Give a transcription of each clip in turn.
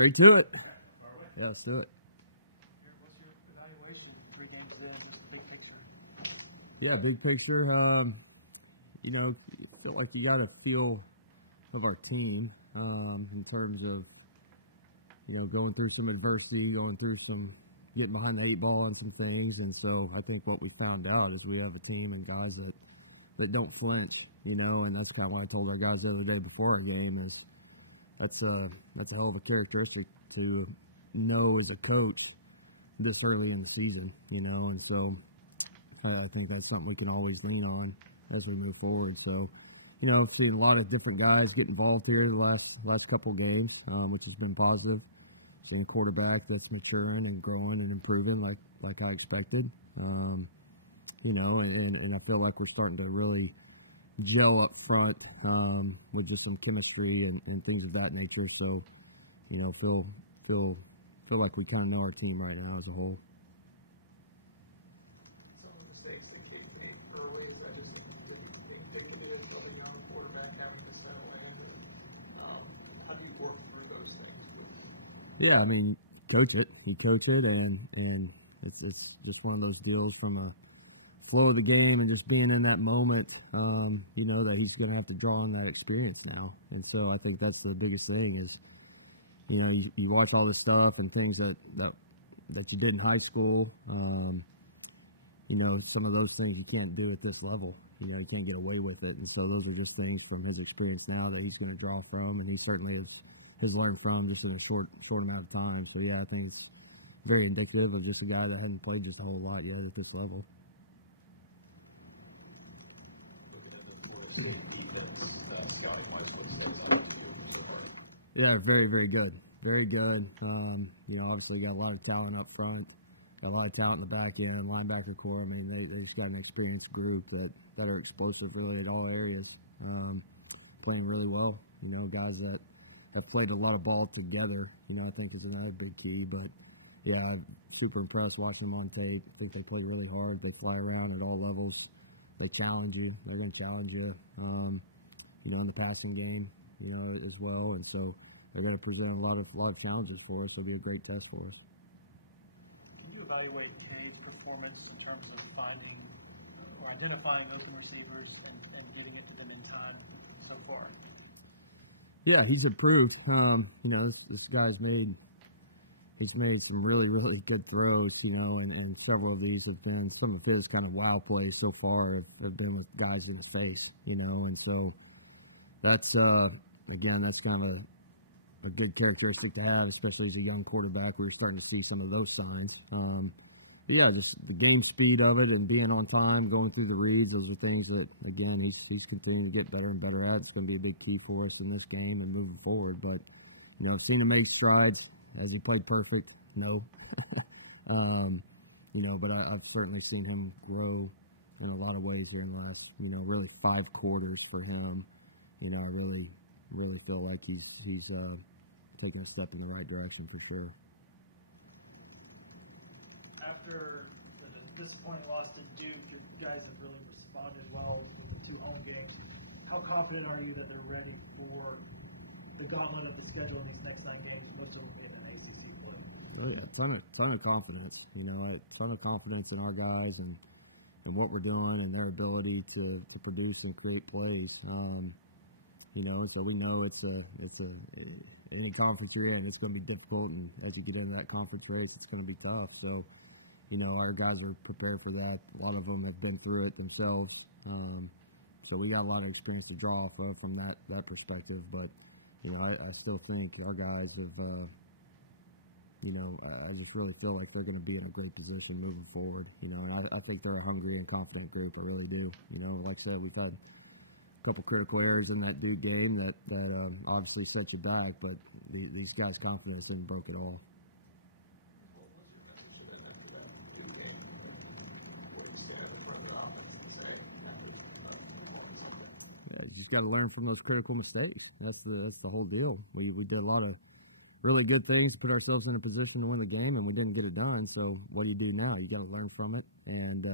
Straight to it. Yeah, let's do it. What's your evaluation 3 games in, big picture? Yeah, big picture. I feel like you got a feel of our team in terms of, going through some adversity, going through some getting behind the 8 ball on some things. And so I think what we found out is we have a team and guys that don't flinch, and that's kind of what I told our guys the other day before our game is that's a hell of a characteristic to know as a coach this early in the season, and so I think that's something we can always lean on as we move forward. So, I've seen a lot of different guys get involved here the last couple games, which has been positive. Seeing a quarterback that's maturing and growing and improving like I expected, and I feel like we're starting to really gel up front with just some chemistry and things of that nature. So, feel like we kind of know our team right now as a whole. Some of the mistakes that Kate made early, is that just didn't think of it as a young quarterback having to settle in? How do you work through those things? Yeah, I mean, you coach it, and it's just one of those deals from a flow of the game and just being in that moment, that he's going to have to draw on that experience now. And so I think that's the biggest thing is, you watch all this stuff and things that you did in high school, some of those things you can't do at this level. You can't get away with it. And so those are just things from his experience now that he's going to draw from, and he certainly has learned from just in a short amount of time. So, yeah, I think it's very indicative of just a guy that hasn't played just a whole lot yet at this level. Yeah, very, very good. Very good. Obviously got a lot of talent up front, got a lot of talent in the back end, linebacker core. I mean, they've got an experienced group that are explosive really at all areas, playing really well. Guys that have played a lot of ball together, I think is another big key. But, yeah, I'm super impressed watching them on tape. I think they play really hard. They fly around at all levels. They challenge you. They're going to challenge you, in the passing game, as well. And so they're going to present a lot of challenges for us. They'll be a great test for us. Can you evaluate Terry's performance in terms of finding or identifying open receivers and getting it to them in time so far? Yeah, he's improved. This guy's made some really, really good throws, and several of these have been some of his kind of wow plays so far have been with guys in the face, and so that's that's kind of a good characteristic to have, especially as a young quarterback. We're starting to see some of those signs. Just the game speed of it and being on time, going through the reads, those are things that, again, he's continuing to get better and better at. It's going to be a big key for us in this game and moving forward. But, I've seen him make strides. Has he played perfect? No. But I've certainly seen him grow in a lot of ways in the last, really 5 quarters for him. I really, really feel like he's taking a step in the right direction for sure. After the disappointing loss to Duke, you guys have really responded well with the 2 home games. How confident are you that they're ready for the gauntlet of the schedule in this next 9 games, most of them being an ACC play? Oh yeah, ton of confidence. Ton of confidence in our guys and what we're doing and their ability to produce and create plays. So we know it's in a conference year and it's going to be difficult. And as you get into that conference race, it's going to be tough. So, our guys are prepared for that. A lot of them have been through it themselves. So we got a lot of experience to draw from that perspective. But, I still think our guys have, I just really feel like they're going to be in a great position moving forward. And I think they're a hungry and confident group. I really do. Like I said, we've had a couple critical errors in that Duke game that obviously set you back, but these guys' confidence isn't broke at all. Yeah, you just got to learn from those critical mistakes. That's the whole deal. We did a lot of really good things to put ourselves in a position to win the game, and we didn't get it done. So what do you do now? You got to learn from it, and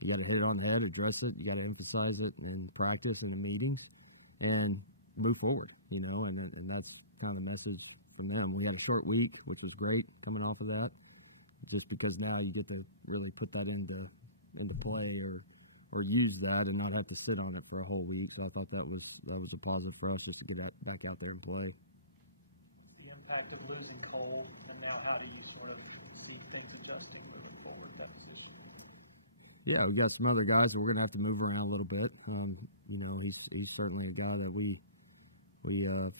you got to hit it on the head, address it. You got to emphasize it in practice and in meetings, and move forward. And that's kind of the message from them. We had a short week, which was great coming off of that, just because now you get to really put that into play or use that and not have to sit on it for a whole week. So I thought that was a positive for us just to get back out there and play. The impact of losing Cole, and now how do you sort of see things adjusting moving forward that position? Yeah, we got some other guys that we're going to have to move around a little bit. He's certainly a guy that we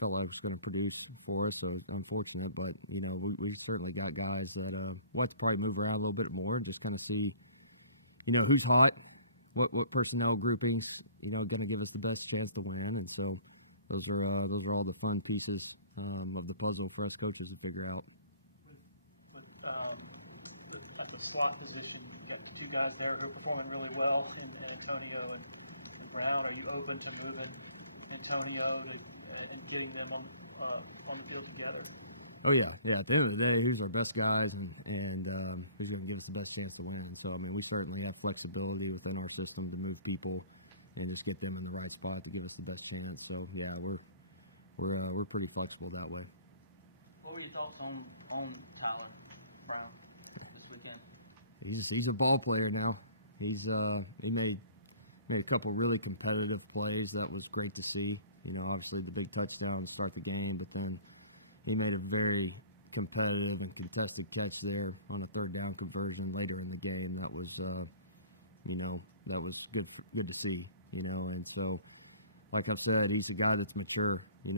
felt like was going to produce for us, so it's unfortunate. But, we certainly got guys that we'll have to probably move around a little bit more and just kind of see, who's hot, what personnel groupings, going to give us the best chance to win. And so those are all the fun pieces of the puzzle for us coaches to figure out. At the slot position, you've got two guys there who are performing really well, in Antonio and Brown. Are you open to moving Antonio and getting them on the field together? Oh, yeah. At the end of the day, he's our best guys, and he's going to give us the best chance to win. So, we certainly have flexibility within our system to move people and just get them in the right spot to give us the best chance. So, yeah, we're pretty flexible that way. What were your thoughts on Tyler Brown this weekend? He's a ball player now. He made a couple really competitive plays. That was great to see. Obviously the big touchdown to start the game, but then he made a very competitive and contested catch there on a third down conversion later in the game. That was, that was good to see. And so, like I've said, he's a guy that's mature. The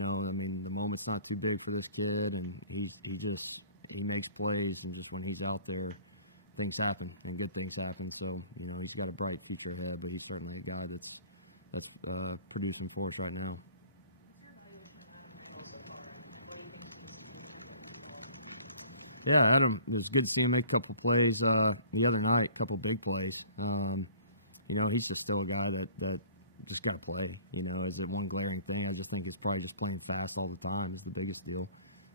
moment's not too big for this kid, and he makes plays, and just when he's out there, things happen and good things happen. So he's got a bright future ahead, but he's certainly a guy that's producing for us right now. Yeah, Adam, it was good to see him make a couple plays the other night, a couple big plays. He's just still a guy that just got to play. Is it one glaring thing? I just think he's probably just playing fast all the time is the biggest deal.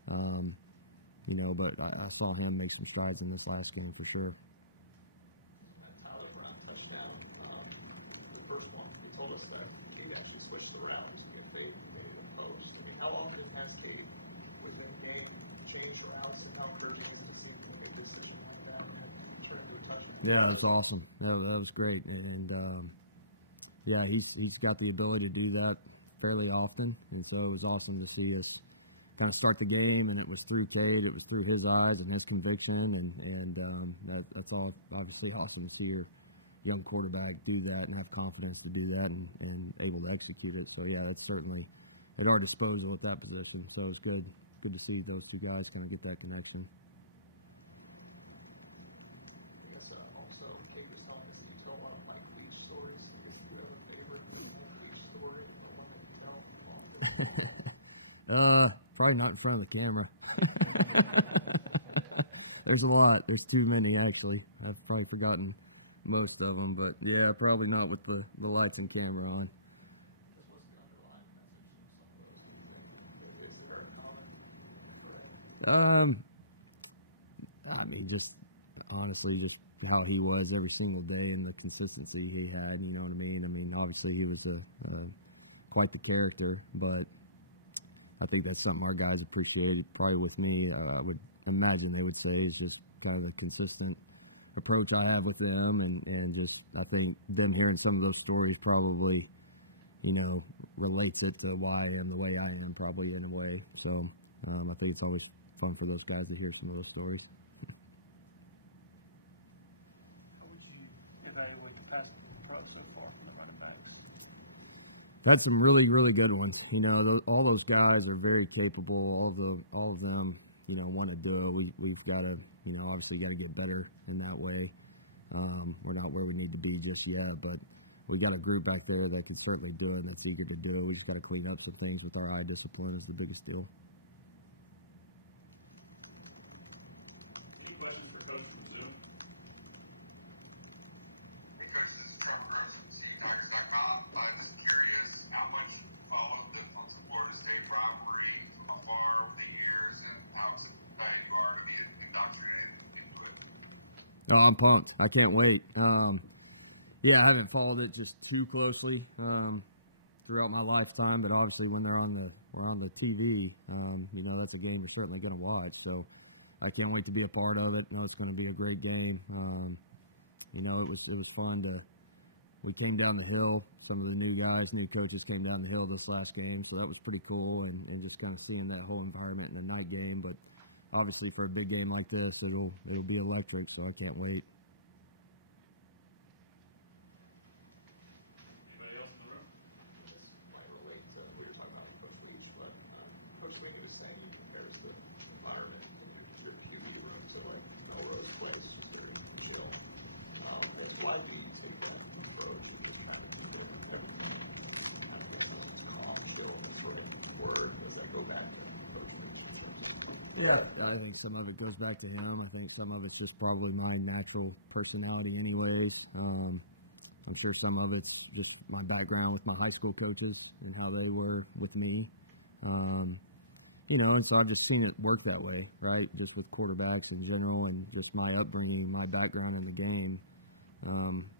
But I saw him make some strides in this last game for sure. Tyler Brown touchdown. The first one, he told us that he actually switched around using the fade and post. How long did that take within the game change routes, and how encouraging is it to see him make this decision down and turn to touch? Yeah, that's awesome. That was great, and he's got the ability to do that fairly often, and so it was awesome to see us kind of start the game, and it was through Cade, it was through his eyes and his conviction, and that's all obviously awesome to see a young quarterback do that and have confidence to do that and able to execute it. So, yeah, it's certainly at our disposal at that position. So it's good to see those two guys kind of get that connection. Also, Cade was telling us that you don't want to find news stories. Is your favorite story or one that you tell? Probably not in front of the camera. There's a lot. There's too many, actually. I've probably forgotten most of them, but yeah, probably not with the lights and camera on. Just honestly, just how he was every single day and the consistency he had. You know what I mean? Obviously he was quite the character, but I think that's something our guys appreciate. Probably with me, I would imagine they would say is just kind of the consistent approach I have with them, and just I think them hearing some of those stories probably, relates it to why I am the way I am, probably in a way. So I think it's always fun for those guys to hear some of those stories. How would you evaluate the past so far from the running backs? Had some really, really good ones. All those guys are very capable. All of them, want to do it. We've got to, obviously got to get better in that way. We're not where we need to be just yet, but we got a group back there that can certainly do it, and it's eager to do it. We just got to clean up some things with our eye discipline is the biggest deal. Any questions for Coach from Zoom? Oh, I'm pumped. I can't wait. I haven't followed it just too closely. throughout my lifetime, but obviously when they're on the TV, you know, that's a game they're certainly going to watch. So I can't wait to be a part of it. I know it's going to be a great game. You know, it was fun we came down the hill. Some of the new coaches came down the hill this last game, so that was pretty cool, and just kind of seeing that whole environment in the night game. But obviously for a big game like this, it'll be electric, so I can't wait. Anybody else in the room? Might relate to what you're talking about with Coach Leach, but Coach Leach was saying there's the environment in the TV room, so like Melrose Place, just doing drill. Why do you take that approach of just having to do everything? I guess it's calm, still sort of word. Does that go back to Coach Leach? Yeah, I think some of it goes back to him. I think some of it's just probably my natural personality anyways. I'm sure some of it's just my background with my high school coaches and how they were with me. You know, and so I've just seen it work that way, right, just with quarterbacks in general and just my upbringing, my background in the game.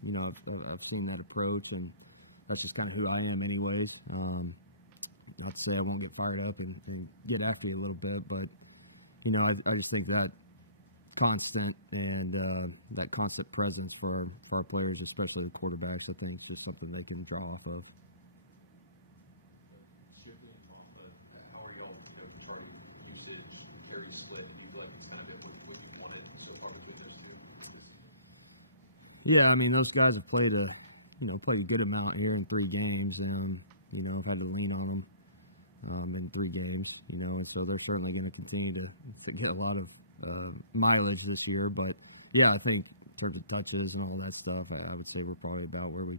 You know, I've seen that approach, and that's just kind of who I am anyways. Not to say I won't get fired up and get after you a little bit, but, you know, I just think that constant and that constant presence for our players, especially the quarterbacks, I think is just something they can draw off of. Shifting from how are y'all starting new series? Every split, you guys kind of get what you wanted so far to get this team. Yeah, I mean, those guys have played a good amount here in 3 games, and, you know, I've had to lean on them in 3 games, you know, and so they're certainly going to continue to get a lot of mileage this year. But, yeah, I think in terms of touches and all that stuff, I would say we're probably about where we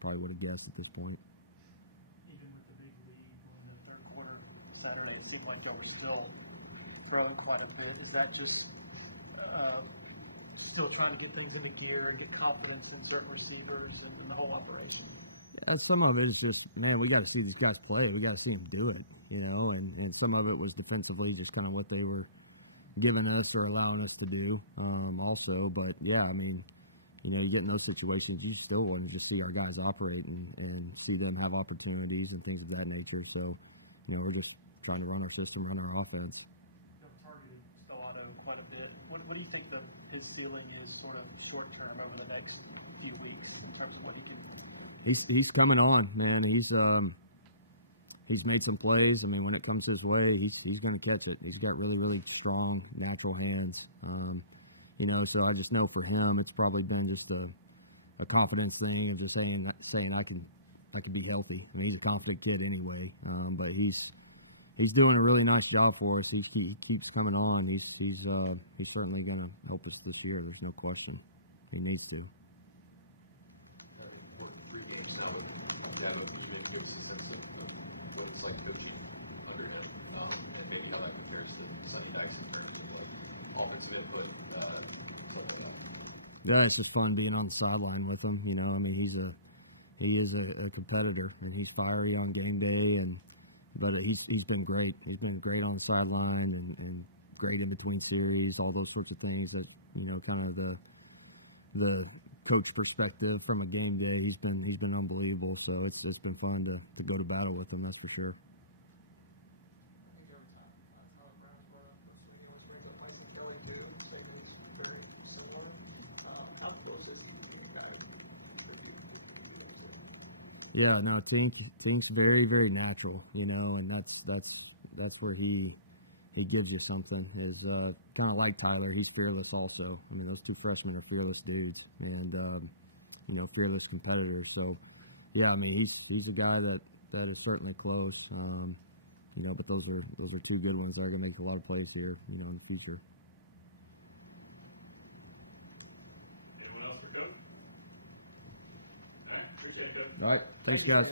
probably would have guessed at this point. Even with the big lead in the third quarter Saturday, it seemed like y'all were still throwing quite a bit. Is that just still trying to get things into gear and get confidence in certain receivers and the whole operation? Yeah, some of it is just, man, we got to see these guys play. We got to see them do it, you know, and some of it was defensively just kind of what they were giving us or allowing us to do also. But, yeah, I mean, you know, you get in those situations, you still want to just see our guys operate and see them have opportunities and things of that nature. So, you know, we're just trying to run our system, run our offense. You've targeted Stellato quite a bit. What do you think his ceiling is sort of short term over the next few weeks in terms of what he can do? He's coming on, man. He's made some plays. I mean, when it comes his way, he's going to catch it. He's got really, really strong, natural hands. You know, so I just know for him, it's probably been just a confidence thing of just saying I can be healthy. I mean, he's a confident kid anyway, but he's doing a really nice job for us. He keeps coming on. He's certainly going to help us this year. There's no question. He needs to. Yeah, it's just fun being on the sideline with him. You know, I mean, he is a competitor. I mean, he's fiery on game day, but he's been great. He's been great on the sideline and great in between series, all those sorts of things that, you know, kind of the coach perspective from a game day. He's been unbelievable. So it's been fun to go to battle with him. That's for sure. Yeah, no, team's very, very natural, you know, and that's where he gives you something. Is kind of like Tyler, he's fearless also. I mean, those 2 freshmen are fearless dudes, and you know, fearless competitors. So, yeah, I mean, he's a guy that is certainly close. You know, but those are 2 good ones that are going to make a lot of plays here, you know, in the future. Anyone else for Coach? All right, appreciate it, Coach. All right, thanks, guys.